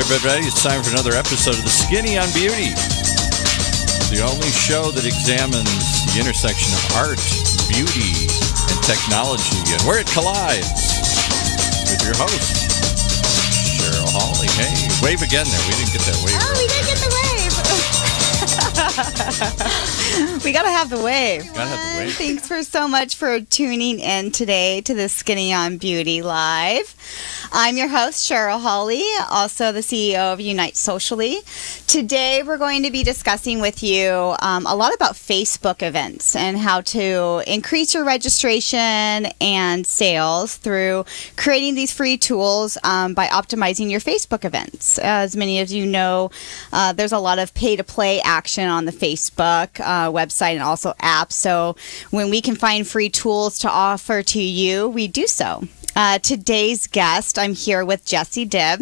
everybody? It's time for another episode of The Skinny on Beauty, the only show that examines the intersection of art, beauty, and technology, and where it collides. With your host, Cheryl Hawley. Hey, wave again there. We didn't get that wave. Oh, we didn't get the wave. We got to have the wave. Gotta have the wave. Thanks so much for tuning in today to the Skinny on Beauty Live. I'm your host, Cheryl Hawley, also the CEO of Unite Socially. Today, we're going to be discussing with you a lot about Facebook events and how to increase your registration and sales through creating these free tools by optimizing your Facebook events. As many of you know, there's a lot of pay-to-play action on the Facebook website and also apps. So when we can find free tools to offer to you, we do so. Today's guest, I'm here with Jessie Dibb.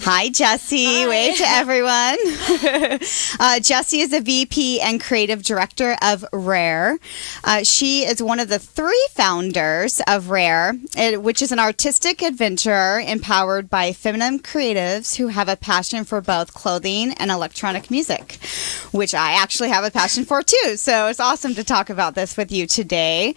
Hi, Jessie. Hi. Wave to everyone. Jessie is the VP and Creative Director of RA+RE. She is one of the 3 founders of RA+RE, which is an artistic adventure empowered by feminine creatives who have a passion for both clothing and electronic music, which I actually have a passion for too. So it's awesome to talk about this with you today.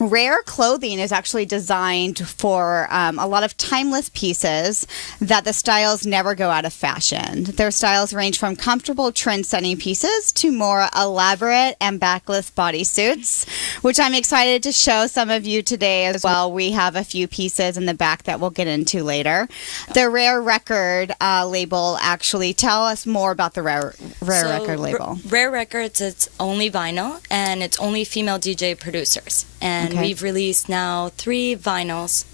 RA+RE clothing is actually designed for a lot of timeless pieces that the styles never go out of fashion. Their styles range from comfortable trend-setting pieces to more elaborate and backless bodysuits, which I'm excited to show some of you today as well. We have a few pieces in the back that we'll get into later. The RA+RE record label, actually, tell us more about the RA+RE record label. RA+RE Records, it's only vinyl, and it's only female DJ producers. And we've released now 3 vinyls,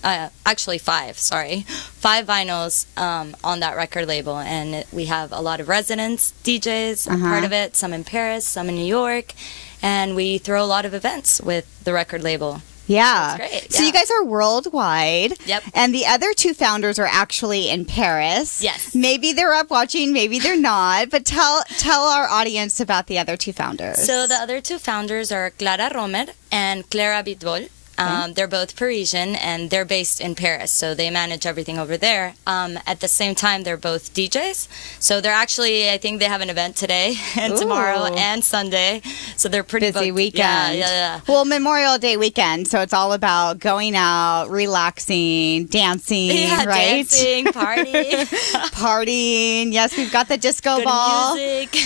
actually 5, sorry. 5 vinyls on that record label. And we have a lot of residents, DJs, part of it, some in Paris, some in New York. And we throw a lot of events with the record label. Yeah. So it's great. So you guys are worldwide. Yep. And the other 2 founders are actually in Paris. Yes. Maybe they're up watching, maybe they're not. But tell our audience about the other 2 founders. So the other 2 founders are Clara Romer and Clara Bitbol. They're both Parisian, and they're based in Paris, so they manage everything over there. At the same time, they're both DJs. So they're actually, I think they have an event today and tomorrow and Sunday. So they're pretty busy booked. weekend. Yeah. Well, Memorial Day weekend, so it's all about going out, relaxing, dancing, right? Dancing, partying. Partying. Yes, we've got the disco Good ball. music.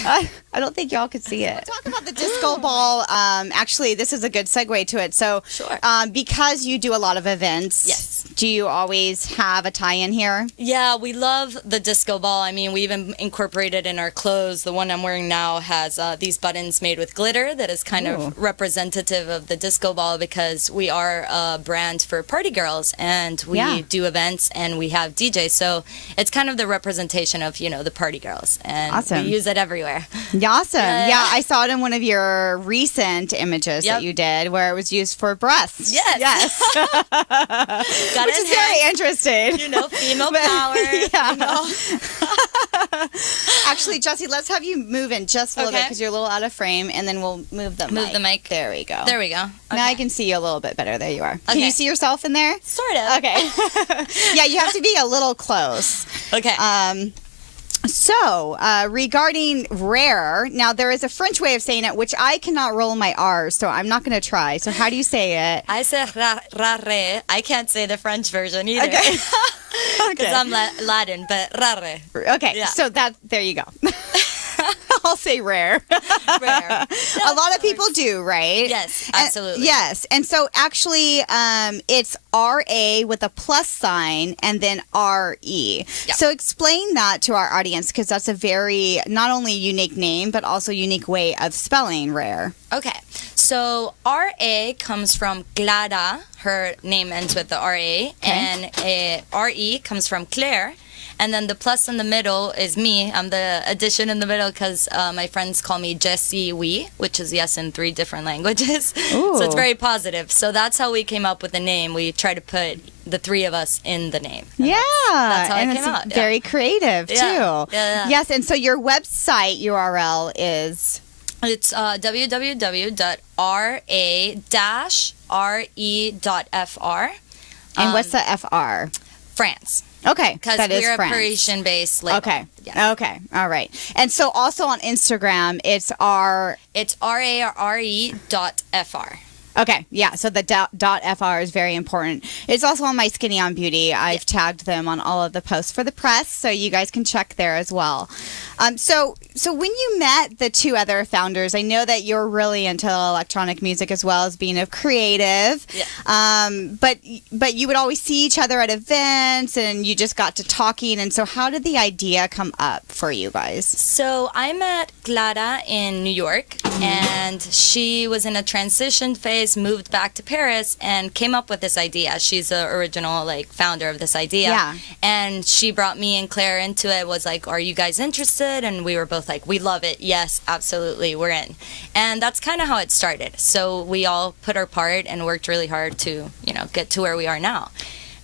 I don't think y'all could see it. We'll talk about the disco ball. Actually, this is a good segue to it. So, Sure. Because you do a lot of events, Yes. do you always have a tie-in here? Yeah, we love the disco ball. I mean, we even incorporated in our clothes. The one I'm wearing now has these buttons made with glitter that is kind of representative of the disco ball, because we are a brand for party girls, and we do events, and we have DJs. So it's kind of the representation of, you know, the party girls, and we use it everywhere. Awesome. Yeah, I saw it in one of your recent images that you did where it was used for breasts. Yes. Which is very interesting. You know, female power. Yeah. You know. Actually, Jessie, let's have you move in just a little bit because you're a little out of frame, and then we'll move the mic. Move the mic. There we go. There we go. Okay. Now I can see you a little bit better. There you are. Okay. Can you see yourself in there? Sort of. Okay. Yeah, you have to be a little close. Okay. So, regarding RA+RE, now there is a French way of saying it, which I cannot roll my R's, so I'm not going to try. So how do you say it? I say RA+RE. I can't say the French version either. Okay. Because I'm Latin, but RA+RE. Okay, so there you go. I'll say rare. Rare. A lot of people do, right? Yes, absolutely. Yes. And so actually it's RA with a plus sign and then RE. Yep. So explain that to our audience, because that's a very not only unique name but also unique way of spelling rare. Okay. So RA comes from Clara. Her name ends with the RA. And RE comes from Claire. And then the plus in the middle is me. I'm the addition in the middle because my friends call me Jessie, which is yes in 3 different languages. So it's very positive. So that's how we came up with the name. We try to put the 3 of us in in the name. That's how it came out. Very creative, too. Yeah. Yes, and so your website URL is? It's www.ra-re.fr. And what's the FR? France. Okay, Because that is we're a friends. Parisian-based label. Okay. Yeah. Okay. All right. And so also on Instagram, it's It's RA+RE.FR. Okay, yeah, so the .fr is very important. It's also on my Skinny on Beauty. I've tagged them on all of the posts for the press, so you guys can check there as well. So when you met the two other founders, I know that you're really into electronic music as well as being a creative. Yeah. But you would always see each other at events, and you just got to talking. And so how did the idea come up for you guys? So I met Clara in New York, and she was in a transition phase, moved back to Paris, and came up with this idea. She's the original founder of this idea. Yeah. And she brought me and Claire into it, was like, are you guys interested? And we were both like, we love it. Yes, absolutely, we're in. And that's kind of how it started. So we all put our part and worked really hard to, get to where we are now.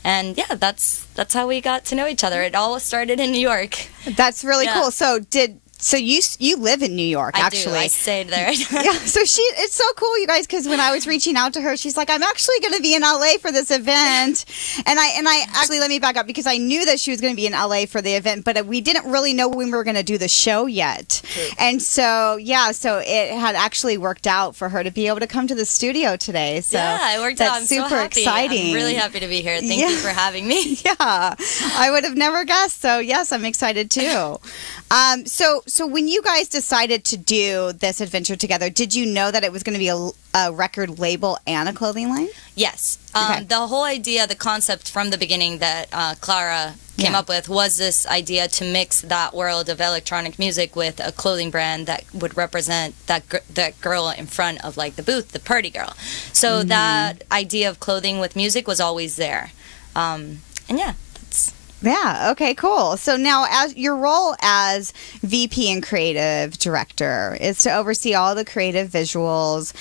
And yeah, that's how we got to know each other. It all started in New York. That's really cool. So you live in New York, actually. I stayed there. Yeah, so it's so cool, you guys, because when I was reaching out to her, she's like, I'm actually going to be in LA for this event. And I actually, let me back up, because I knew that she was going to be in LA for the event, but we didn't really know when we were going to do the show yet. True. And so, yeah, so it had actually worked out for her to be able to come to the studio today. So yeah, it worked out. I'm super so happy. exciting. I'm really happy to be here. Thank you for having me. Yeah, I would have never guessed. So yes, I'm excited too. So when you guys decided to do this adventure together, did you know that it was going to be a record label and a clothing line? Yes. Okay. The whole idea, the concept from the beginning that Clara came up with was this idea to mix that world of electronic music with a clothing brand that would represent that girl in front of the booth, the party girl. So that idea of clothing with music was always there. And yeah. Yeah. Okay, cool. So now as your role as VP and creative director is to oversee all the creative visuals,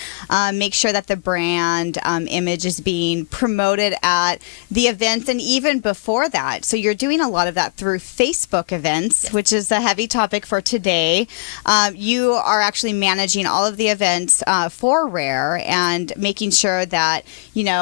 make sure that the brand image is being promoted at the events and even before that. So you're doing a lot of that through Facebook events, which is a heavy topic for today. You are actually managing all of the events for RA+RE and making sure that,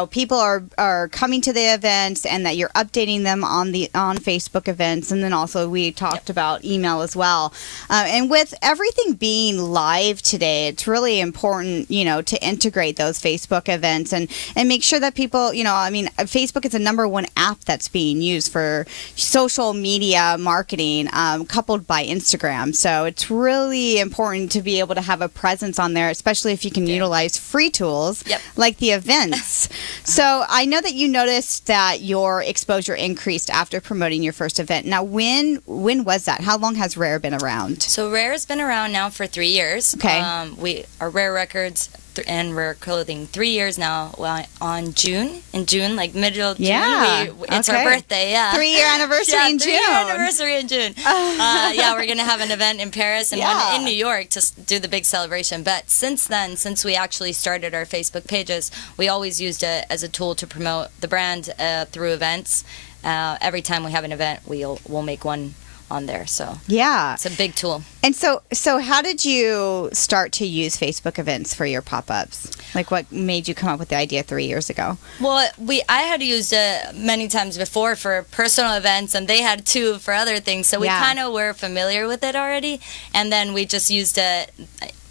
people are coming to the events and that you're updating them on Facebook events, and then also we talked about email as well. And with everything being live today, it's really important, to integrate those Facebook events and make sure that people, Facebook is the #1 app that's being used for social media marketing, coupled by Instagram. So it's really important to be able to have a presence on there, especially if you can utilize free tools like the events. So I know that you noticed that your exposure increased after promoting your first event. Now, when was that? How long has RA+RE been around? So RA+RE has been around now for 3 years. Okay. We are RA+ Records and RA+ Clothing 3 years now. Well, in June, middle of June, it's our birthday. Yeah, 3-year anniversary in June. 3-year anniversary in June. Yeah, we're gonna have an event in Paris and one in New York to do the big celebration. But since we actually started our Facebook pages, we always used it as a tool to promote the brand through events. Every time we have an event, we'll make one on there. So yeah, it's a big tool. And so how did you start to use Facebook events for your pop-ups? What made you come up with the idea 3 years ago? Well, I had used it many times before for personal events, and they had too for other things. So we kind of were familiar with it already, and then we just used it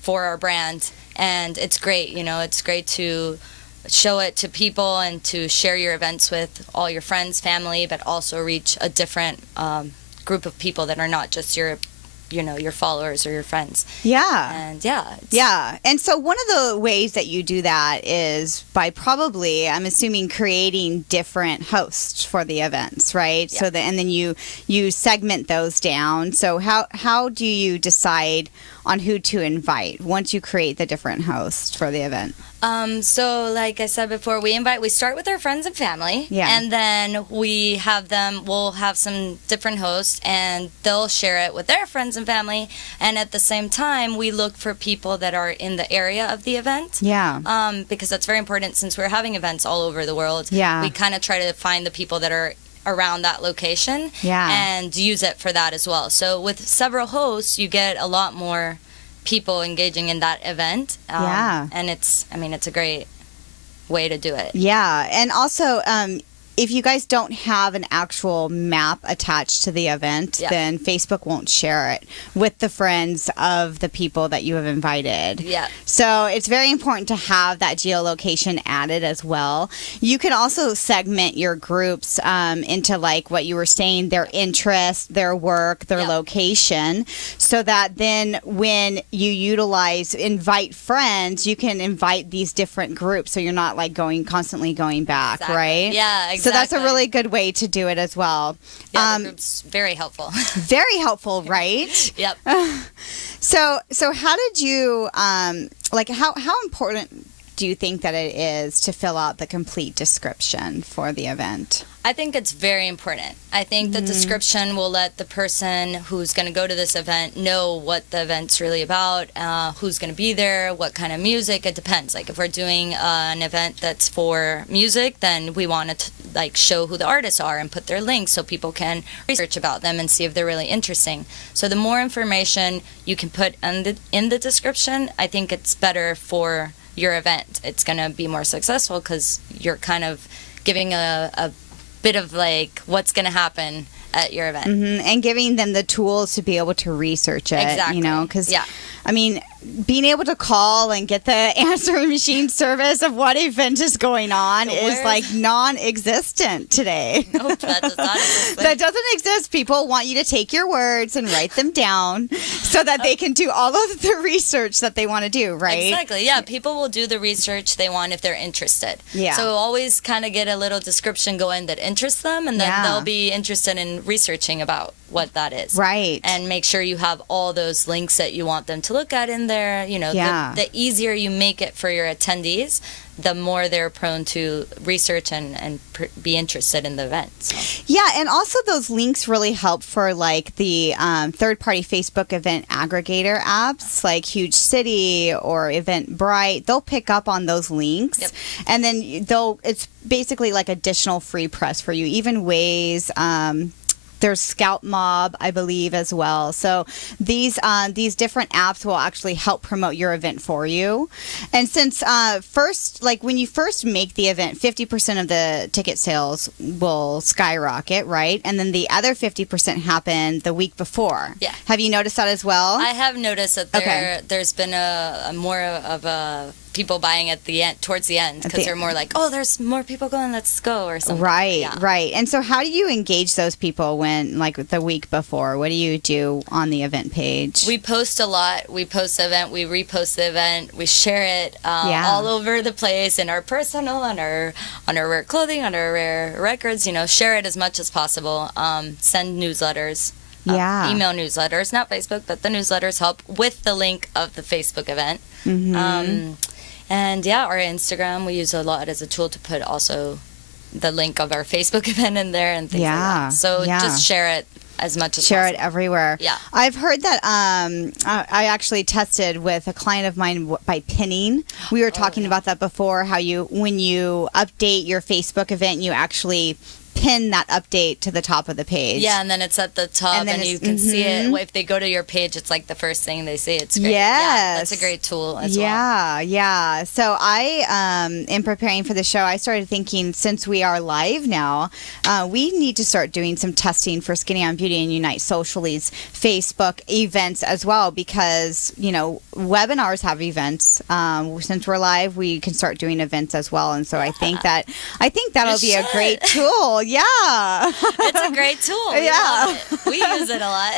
for our brand, and it's great. It's great to show it to people and to share your events with all your friends, family, but also reach a different group of people that are not just your followers or your friends. Yeah. And yeah. Yeah. And so one of the ways that you do that is by probably, I'm assuming, creating different hosts for the events, right? Yeah. And then you segment those down. So how do you decide on who to invite once you create the different hosts for the event? So like I said before, we start with our friends and family, and then we'll have some different hosts, and they'll share it with their friends and family, and at the same time, we look for people that are in the area of the event. Yeah. Because that's very important since we're having events all over the world. Yeah. We kind of try to find the people that are around that location and use it for that as well. So with several hosts, you get a lot more people engaging in that event. And it's a great way to do it. Yeah. And also, if you guys don't have an actual map attached to the event, then Facebook won't share it with the friends of the people that you have invited. Yeah. So it's very important to have that geolocation added as well. You can also segment your groups into like what you were saying, their interests, their work, their location, so that then when you utilize invite friends, you can invite these different groups, so you're not like constantly going back, right? Yeah, exactly. So that's a really good way to do it as well. Yeah, the group's very helpful. Very helpful, right? Yep. So how did you like how important do you think that it is to fill out the complete description for the event? I think it's very important. I think the description will let the person who's going to go to this event know what the event's really about, who's going to be there, what kind of music. It depends. Like if we're doing an event that's for music, then we want to like show who the artists are and put their links so people can research about them and see if they're really interesting. So the more information you can put in the description, I think it's better for your event. It's going to be more successful because you're kind of giving a bit of like what's going to happen at your event. And giving them the tools to be able to research it. Exactly. You know, because I mean, being able to call and get the answering machine service of what event is going on is like non-existent today. Nope, that does not exist. That doesn't exist. People want you to take your words and write them down so that they can do all of the research that they want to do, right? Exactly. Yeah, people will do the research they want if they're interested. Yeah. So always kind of get a little description going that interests them, and then they'll be interested in researching about what that is. Right. And make sure you have all those links that you want them to look at in there. You know, the easier you make it for your attendees, the more they're prone to research and be interested in the event. So. Yeah, and also those links really help for like the third-party Facebook event aggregator apps like Huge City or Eventbrite. They'll pick up on those links, and then it's basically like additional free press for you. Even Waze. There's Scout Mob, I believe, as well. So these different apps will actually help promote your event for you. And since when you first make the event, 50% of the ticket sales will skyrocket, right? And then the other 50% happen the week before. Yeah. Have you noticed that as well? I have noticed that there's been a more of a people buying at the end, towards the end, because they're more like, oh, there's more people going, let's go, or something. Right, right. And so how do you engage those people when, like, the week before? What do you do on the event page? We post a lot. We post the event, we repost the event, we share it all over the place in our personal, on our RARE clothing, on our RARE records, share it as much as possible. Send newsletters. Email newsletters, not Facebook, but the newsletters help with the link of the Facebook event. And our Instagram, we use a lot as a tool to put also the link of our Facebook event in there and things like that. So just share it as much as possible. Share it everywhere. Yeah. I've heard that I actually tested with a client of mine by pinning. We were talking about that before, how when you update your Facebook event, you actually pin that update to the top of the page. Yeah, and then it's at the top, and you can see it. If they go to your page, it's like the first thing they see. It's great. Yes. Yeah, that's a great tool as well. Yeah. So I, in preparing for the show, I started thinking, since we are live now, we need to start doing some testing for Skinny on Beauty and Unite Socially's Facebook events as well, because, webinars have events. Since we're live, we can start doing events as well. And so I think that'll be a great tool. Yeah. It's a great tool. We use it a lot.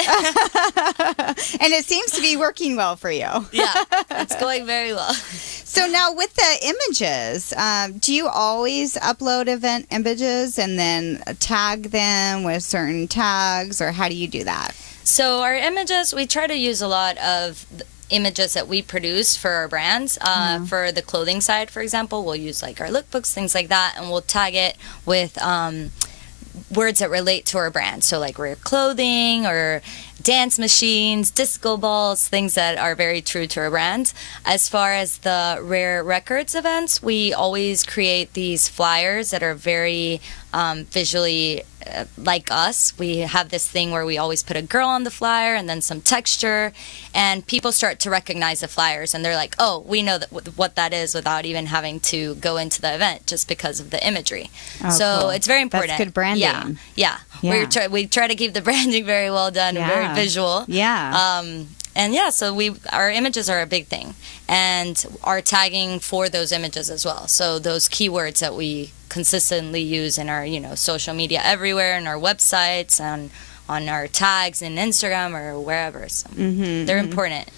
And it seems to be working well for you. Yeah, it's going very well. So now with the images, do you always upload event images and then tag them with certain tags, or how do you do that? So our images, we try to use a lot of images that we produce for our brands. For the clothing side, for example, we'll use like our lookbooks, things like that, and we'll tag it with words that relate to our brand. So like RARE clothing or dance machines, disco balls, things that are very true to our brand. As far as the RARE Records events, we always create these flyers that are very visually like us, we have this thing where we always put a girl on the flyer and then some texture, and people start to recognize the flyers, and they're like, oh, we know what that is without even having to go into the event, just because of the imagery. So cool. it's very important. That's good branding. Yeah. We try to keep the branding very well done, and very visual. And yeah, so our images are a big thing, and our tagging for those images as well. So those keywords that we consistently use in our, social media everywhere, and our websites, and on our tags in Instagram or wherever. So they're important.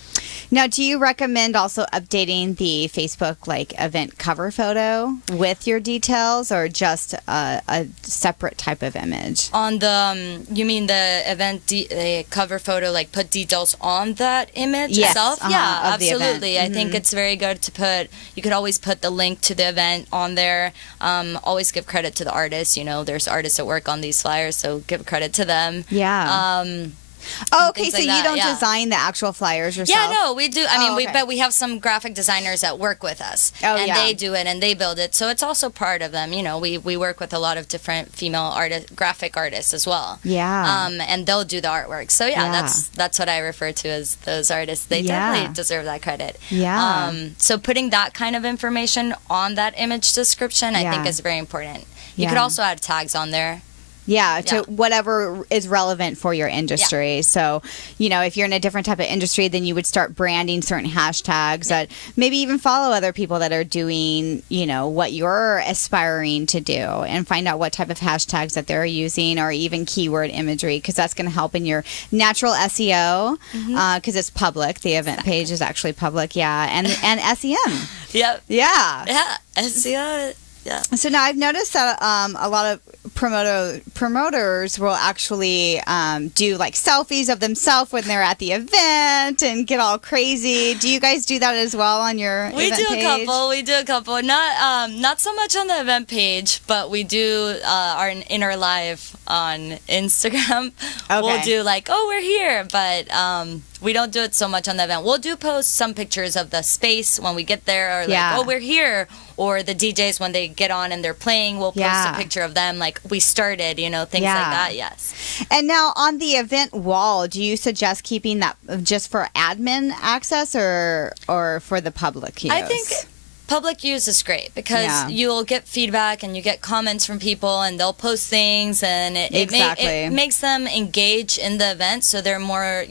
Now, do you recommend also updating the Facebook event cover photo with your details, or just a separate type of image? On the you mean the event the cover photo, put details on that image itself? Yeah, absolutely. I think it's very good to put. You could always put the link to the event on there. Always give credit to the artists. There's artists that work on these flyers, so give credit to them. Yeah. Oh, okay. So you don't design the actual flyers yourself? Yeah, no, we do. But we have some graphic designers that work with us, and they do it and they build it. So it's also part of them. We work with a lot of different female graphic artists as well. Yeah. And they'll do the artwork. So that's what I refer to as those artists. They definitely deserve that credit. Yeah. So putting that kind of information on that image description, I think, is very important. You could also add tags on there. Yeah, to whatever is relevant for your industry. Yeah. So, if you're in a different type of industry, then you would start branding certain hashtags that maybe even follow other people that are doing, what you're aspiring to do, and find out what type of hashtags that they're using, or even keyword imagery, because that's going to help in your natural SEO, because it's public. The event page is actually public, and SEM. Yep. Yeah. Yeah, SEO. Yeah. So now I've noticed that a lot of promoters will actually do selfies of themselves when they're at the event and get all crazy. Do you guys do that as well on your event page? We do a couple. Not so much on the event page, but we do our inner live on Instagram. Okay. We'll do we're here, but we don't do it so much on the event. We'll post some pictures of the space when we get there, or we're here, or the DJs when they get on and they're playing, we'll post a picture of them, we started, things like that. Yes. And now on the event wall, do you suggest keeping that just for admin access, or for the public use? I think public use is great, because you'll get feedback and you get comments from people, and they'll post things, and it makes them engage in the event, so they're more,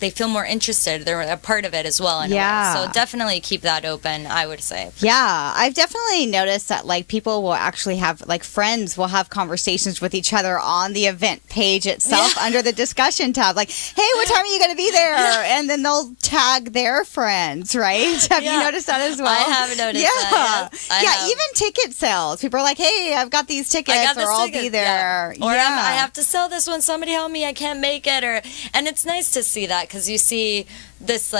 they feel more interested. They're a part of it as well. In a way. So definitely keep that open, I would say. Yeah, I've definitely noticed that people will actually have friends will have conversations with each other on the event page itself under the discussion tab. Hey, what time are you going to be there? And then they'll tag their friends, right? Have you noticed that as well? I haven't noticed that. Yes. Even ticket sales. People are like, hey, I've got these tickets, or I'll be there. Or I have to sell this one. Somebody help me. I can't make it. And it's nice to see that, because you see this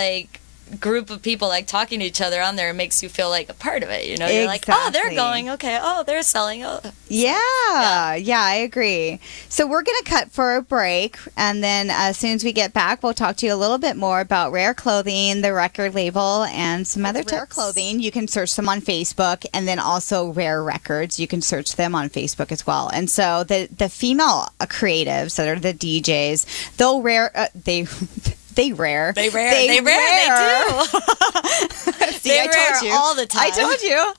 group of people talking to each other on there. It makes you feel like a part of it. You're like, oh, they're going. Okay. Oh, they're selling. Oh. Yeah, I agree. So we're going to cut for a break, and then as soon as we get back, we'll talk to you a little bit more about Rare Clothing, the record label, and some other tips. Rare Clothing, you can search them on Facebook, and then also Rare Records, you can search them on Facebook as well. And so the female creatives that are the DJs, they'll They do. See, I told you all the time. I told you.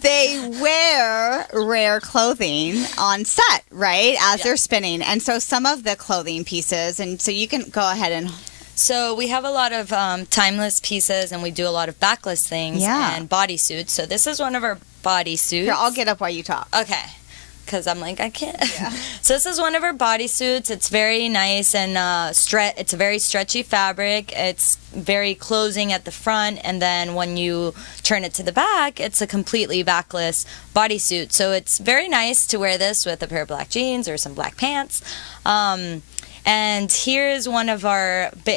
They wear Rare clothing on set, right, as they're spinning. And so some of the clothing pieces, and so you can go ahead and... So we have a lot of timeless pieces, and we do a lot of backless things and bodysuits. So this is one of our bodysuits. Here, I'll get up while you talk. Okay. Because I'm I can't. Yeah. So this is one of our bodysuits. It's very nice, and it's a very stretchy fabric. It's very closing at the front, and then when you turn it to the back, it's a completely backless bodysuit. So it's very nice to wear this with a pair of black jeans or some black pants. And here's one of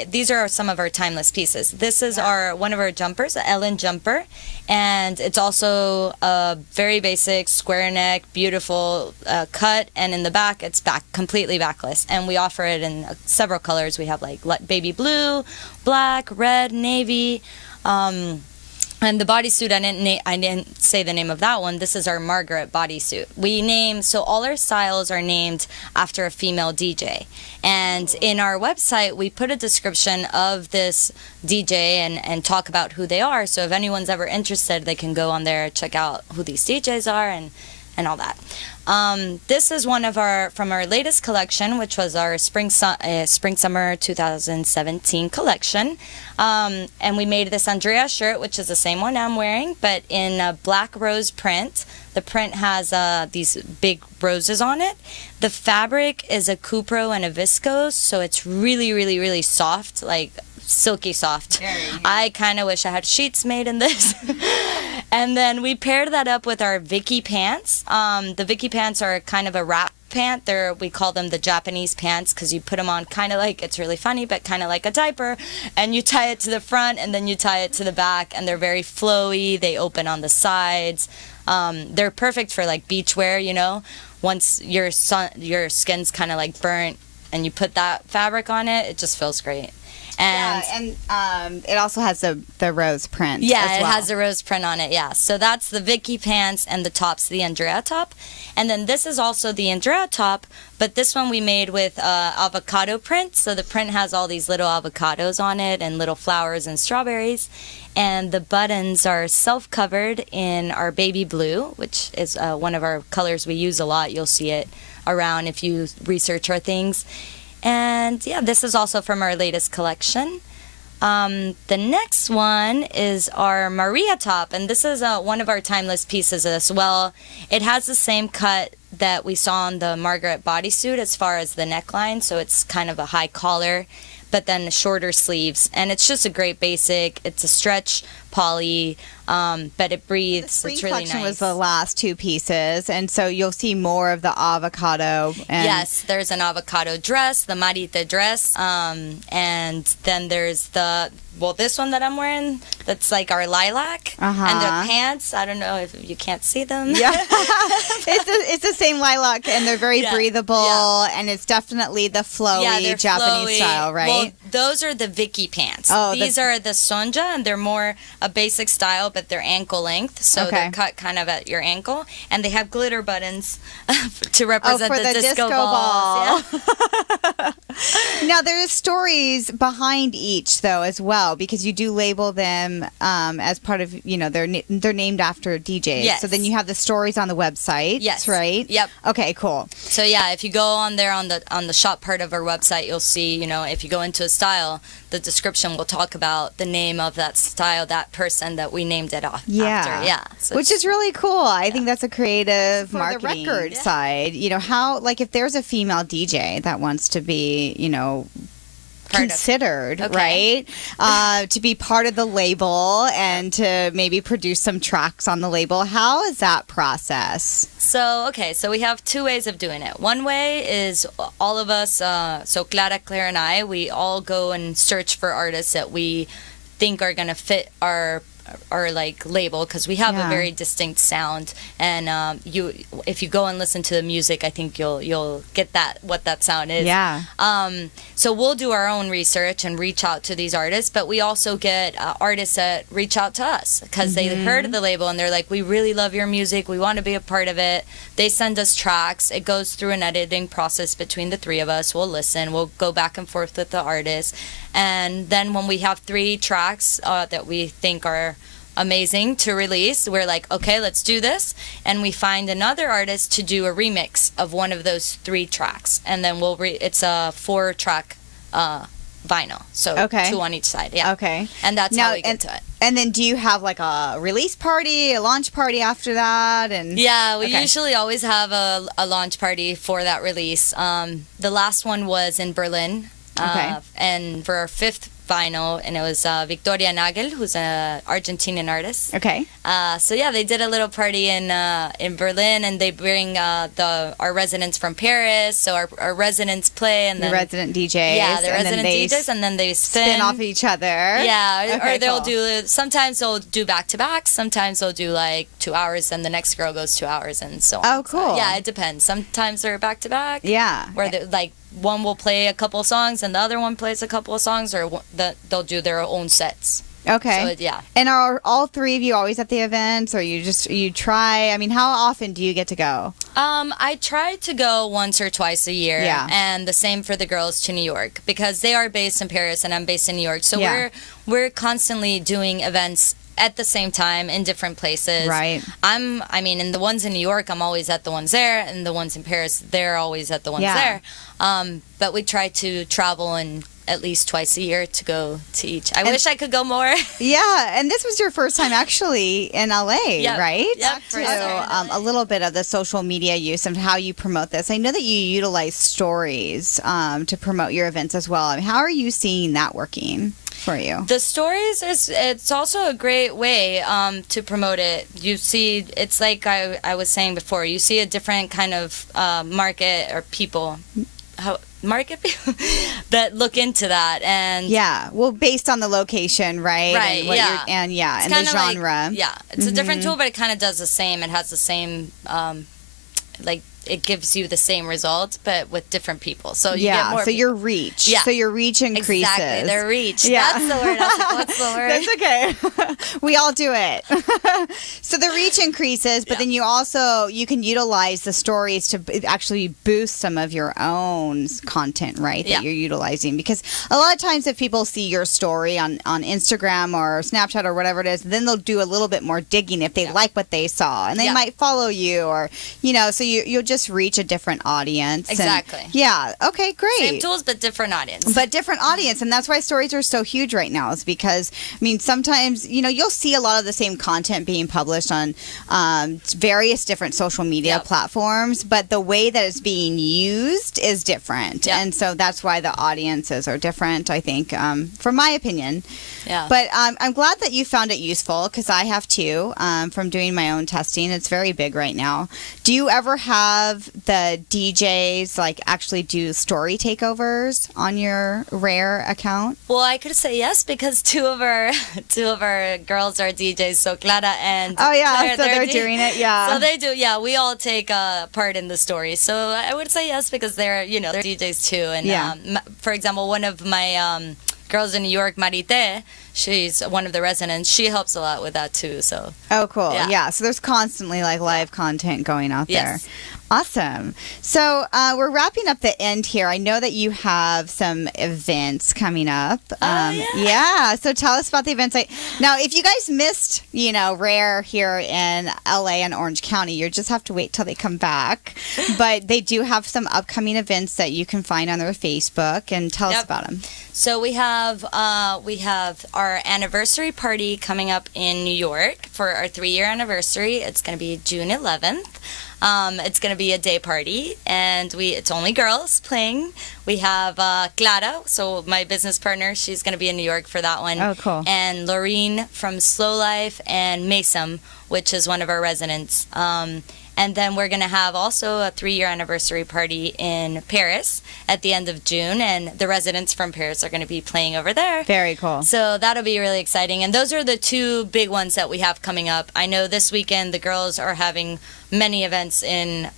these are some of our timeless pieces. This is one of our jumpers, an Ellen jumper. And it's also a very basic square neck, beautiful cut. And in the back, it's completely backless. And we offer it in several colors. We have baby blue, black, red, navy. And the bodysuit, I didn't say the name of that one. This is our Margaret bodysuit. So all our styles are named after a female DJ. And in our website, we put a description of this DJ and talk about who they are. So if anyone's ever interested, they can go on there, check out who these DJs are and all that. This is one of from our latest collection, which was our spring-summer 2017 collection. And we made this Andrea shirt, which is the same one I'm wearing, but in a black rose print. The print has these big roses on it. The fabric is a cupro and a viscose, so it's really, really, really soft, like silky soft. I kind of wish I had sheets made in this. And then we paired that up with our Vicky pants. The Vicky pants are kind of a wrap pant. We call them the Japanese pants because you put them on kind of like, it's really funny, but kind of like a diaper. And you tie it to the front and then you tie it to the back, and they're very flowy. They open on the sides. They're perfect for like beach wear, you know. Once your skin's kind of like burnt and you put that fabric on it, it just feels great. And it also has the rose print. Yeah, as well. It has the rose print on it, yeah. So that's the Vicky pants, and the top's the Andrea top. And then this is also the Andrea top, but this one we made with avocado print. So the print has all these little avocados on it and little flowers and strawberries. And the buttons are self-covered in our baby blue, which is one of our colors we use a lot. You'll see it around if you research our things. And yeah, this is also from our latest collection. The next one is our Maria top, and this is one of our timeless pieces as well. It has the same cut that we saw on the Margaret bodysuit as far as the neckline, so it's kind of a high collar, but then shorter sleeves. And it's just a great basic. It's a stretch poly, but it breathes. The it's spring really collection nice. was the last two pieces, and so you'll see more of the avocado. Yes, there's an avocado dress, the marita dress, and then there's this one that I'm wearing, that's like our lilac, and the pants, I don't know if you can't see them. Yeah, it's the same lilac, and they're very breathable, and it's definitely the flowy Japanese style, right? Well, those are the Vicky pants. These are the Sonja, and they're more a basic style, but they're ankle length, so they're cut kind of at your ankle, and they have glitter buttons to represent for the disco balls. Yeah. Now, there's stories behind each, though, as well, because you do label them as part of, they're named after DJs. Yes. So then you have the stories on the website. Yes. Right? Yep. Okay, cool. So yeah, if you go on there on the shop part of our website, you'll see, if you go into a style, the description will talk about the name of that style, that person that we named it after. Yeah. So which is really cool. I think that's a creative marketing. For the record side, how, like, if there's a female DJ that wants to be, considered, right? To be part of the label and to maybe produce some tracks on the label. How is that process? So we have two ways of doing it. One way is all of us, so Clara, Claire, and I, we all go and search for artists that we think are going to fit our like label, because we have a very distinct sound, and if you go and listen to the music, I think you'll get what that sound is. So we'll do our own research and reach out to these artists, but we also get artists that reach out to us because they heard of the label and they're like, we really love your music, we want to be a part of it. They send us tracks. It goes through an editing process between the three of us. We'll listen, we'll go back and forth with the artist, and then when we have 3 tracks that we think are amazing to release, we're like, okay, let's do this, and we find another artist to do a remix of one of those 3 tracks, and then it's a 4-track vinyl, so 2 on each side. And that's how we get to it. And then do you have like a release party, a launch party after that? And we usually always have a launch party for that release. The last one was in Berlin, and for our 5th vinyl, and it was Victoria Nagel, who's an Argentinian artist. They did a little party in Berlin, and they bring our residents from Paris, so our residents play, and then the resident DJs, the resident DJs, and then they spin off each other. Or they'll do, sometimes they'll do back to back, sometimes they'll do like 2 hours, and the next girl goes 2 hours, and so on. Oh, cool. So, it depends. Sometimes they're back to back. Where like one will play a couple of songs and the other one plays a couple of songs, or they'll do their own sets. Okay. So, yeah. And are all three of you always at the events, or you try? I mean, how often do you get to go? I try to go once or twice a year. Yeah. And the same for the girls to New York, because they are based in Paris and I'm based in New York. So Yeah. we're constantly doing events at the same time in different places. Right. I mean, in the ones in New York, I'm always at the ones there, and the ones in Paris, they're always at the ones there. But we try to travel and at least twice a year to go to each. I wish I could go more. Yeah, and this was your first time actually in LA, right? Yep. So a little bit of the social media use and how you promote this. I know that you utilize stories to promote your events as well. I mean, how are you seeing that working for you? The stories it's also a great way to promote it. You see, it's like I was saying before, you see a different kind of market or people. Market people that look into that, and well, based on the location, right? And what and the genre. It's a different tool, but it kind of does the same. It has the same it gives you the same results, but with different people. So you get more. So your reach. Yeah. So your reach increases. Exactly, their reach. Yeah. That's the word. I was like, what's the word? That's okay. We all do it. So the reach increases, but then you can utilize the stories to actually boost some of your own content, right? That you're utilizing, because a lot of times if people see your story on Instagram or Snapchat or whatever it is, then they'll do a little bit more digging if they like what they saw, and they might follow you, or so you'll just reach a different audience. Exactly. Okay, great. Same tools, but different audience. And that's why stories are so huge right now, is because, I mean, sometimes, you'll see a lot of the same content being published on various different social media platforms, but the way that it's being used is different. And so that's why the audiences are different, I think, from my opinion. Yeah. But I'm glad that you found it useful, because I have too, from doing my own testing. It's very big right now. Do you ever have the DJs actually do story takeovers on your RARE account? Well, I could say yes, because two of our girls are DJs, so Clara and Claire, so they're doing it. So they do. Yeah, we all take part in the story. So I would say yes, because they're they're DJs too. And for example, one of my girls in New York, Marite, she's one of the residents. She helps a lot with that too. So cool. Yeah. So there's constantly live content going out there. Yes. Awesome. So we're wrapping up the end here. I know that you have some events coming up. So tell us about the events. Now, if you guys missed, RARE here in LA and Orange County, you just have to wait till they come back. But they do have some upcoming events that you can find on their Facebook, and tell us about them. So we have our anniversary party coming up in New York for our 3-year anniversary. It's going to be June 11th. It's going to be a day party, and it's only girls playing. We have Clara, so my business partner, she's going to be in New York for that one. Oh, cool. And Laureen from Slow Life, and Mason, which is one of our residents. And then we're going to have also a 3-year anniversary party in Paris at the end of June, and the residents from Paris are going to be playing over there. Very cool. So that'll be really exciting. And those are the two big ones that we have coming up. I know this weekend the girls are having many events in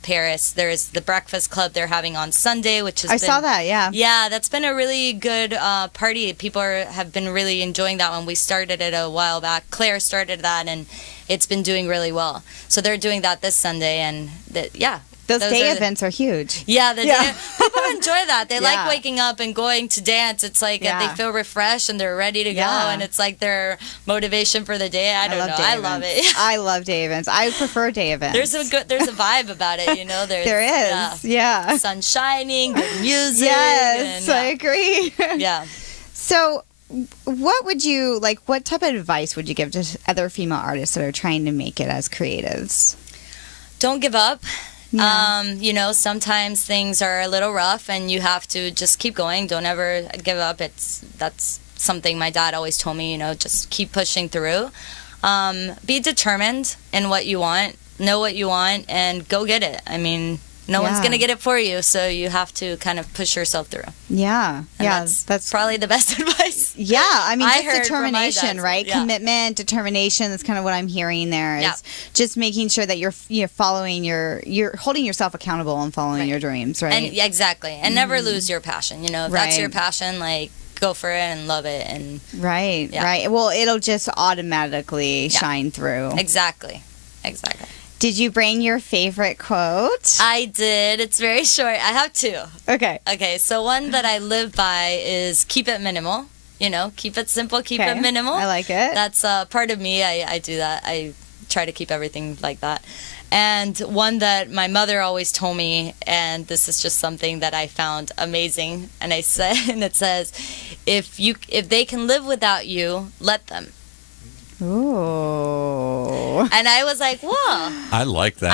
Paris. There's the Breakfast Club they're having on Sunday, which has saw that, yeah. Yeah, that's been a really good party. People have been really enjoying that one. We started it a while back. Claire started that, and it's been doing really well. So they're doing that this Sunday, and those day events are huge. Yeah, people enjoy that. They like waking up and going to dance. It's like they feel refreshed and they're ready to go, and it's like their motivation for the day. I don't know. I love it. I love day events. I prefer day events. There's a vibe about it, There is. Yeah. Sun shining, good music. Yes, I agree. Yeah. So, what would you what type of advice would you give to other female artists that are trying to make it as creatives? Don't give up. Yeah. Sometimes things are a little rough, and you have to just keep going. Don't ever give up. That's something my dad always told me. Just keep pushing through. Be determined in what you want. Know what you want, and go get it. I mean, no one's going to get it for you, so you have to kind of push yourself through. Yeah. And that's probably the best advice. Yeah. I mean, just determination, right? Yeah. Commitment, determination. That's kind of what I'm hearing there. Is just making sure that you're following you're holding yourself accountable and following your dreams, right? And exactly. And never lose your passion. If that's your passion, go for it and love it. And Right. Well, it'll just automatically shine through. Exactly. Did you bring your favorite quote? I did. It's very short. I have two. Okay. So one that I live by is keep it minimal. Keep it simple, keep it minimal. I like it. That's part of me. I do that. I try to keep everything like that. And one that my mother always told me, and this is just something that I found amazing, and it says, if they can live without you, let them. Ooh. And I was like, whoa. I like that.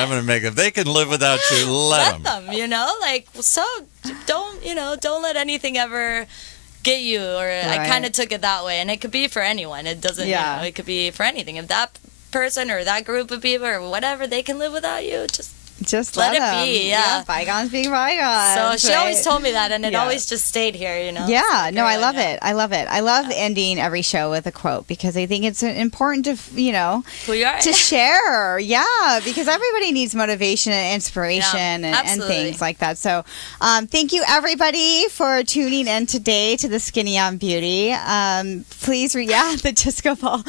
I'm going to make it. If they can live without you, let them. So don't let anything ever get you. Or I kind of took it that way. And it could be for anyone. It doesn't, it could be for anything. If that person or that group of people or whatever, they can live without you, just let it be. Yeah. Bygones being bygones. So she always told me that, and it always just stayed here, Yeah, I love it. I love it. I love ending every show with a quote because I think it's important to, who you are. to share. Yeah, because everybody needs motivation and inspiration and things like that. So thank you, everybody, for tuning in today to the Skinny on Beauty. Please, the disco ball.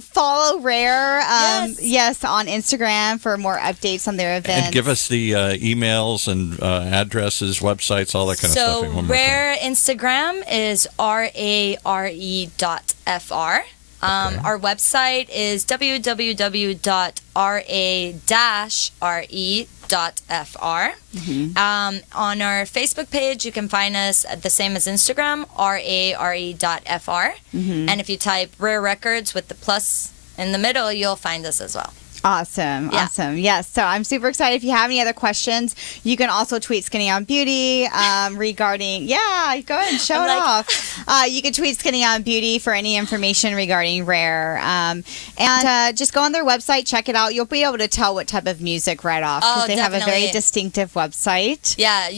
Follow RA+RE, yes, on Instagram for more updates on their events. And give us the emails and addresses, websites, all that kind of stuff. So RA+ Instagram is RA+RE.FR. Our website is www.ra-re.fr. On our Facebook page, you can find us the same as Instagram, RA+RE.FR. And if you type RA Records with the plus in the middle, you'll find us as well. Awesome. Yes. So I'm super excited. If you have any other questions, you can also tweet Skinny on Beauty regarding, go ahead and show it off. You can tweet Skinny on Beauty for any information regarding RA+RE. And just go on their website, check it out. You'll be able to tell what type of music right off because they have a very distinctive website. Yeah,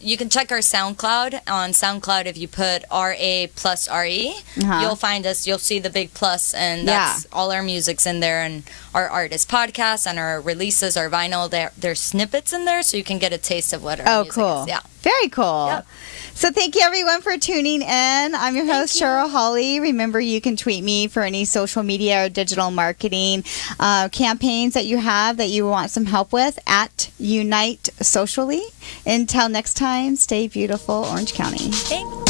you can check our SoundCloud. On SoundCloud, if you put RA+RE, you'll find us. You'll see the big plus, and that's all our music's in there, and our artist podcasts and our releases, our vinyl. There's snippets in there, so you can get a taste of what our music is. Yeah. Very cool. Yep. So thank you, everyone, for tuning in. I'm your host, Cheryl Hawley. Remember, you can tweet me for any social media or digital marketing campaigns that you have that you want some help with at Unite Socially. Until next time, stay beautiful, Orange County. Thanks.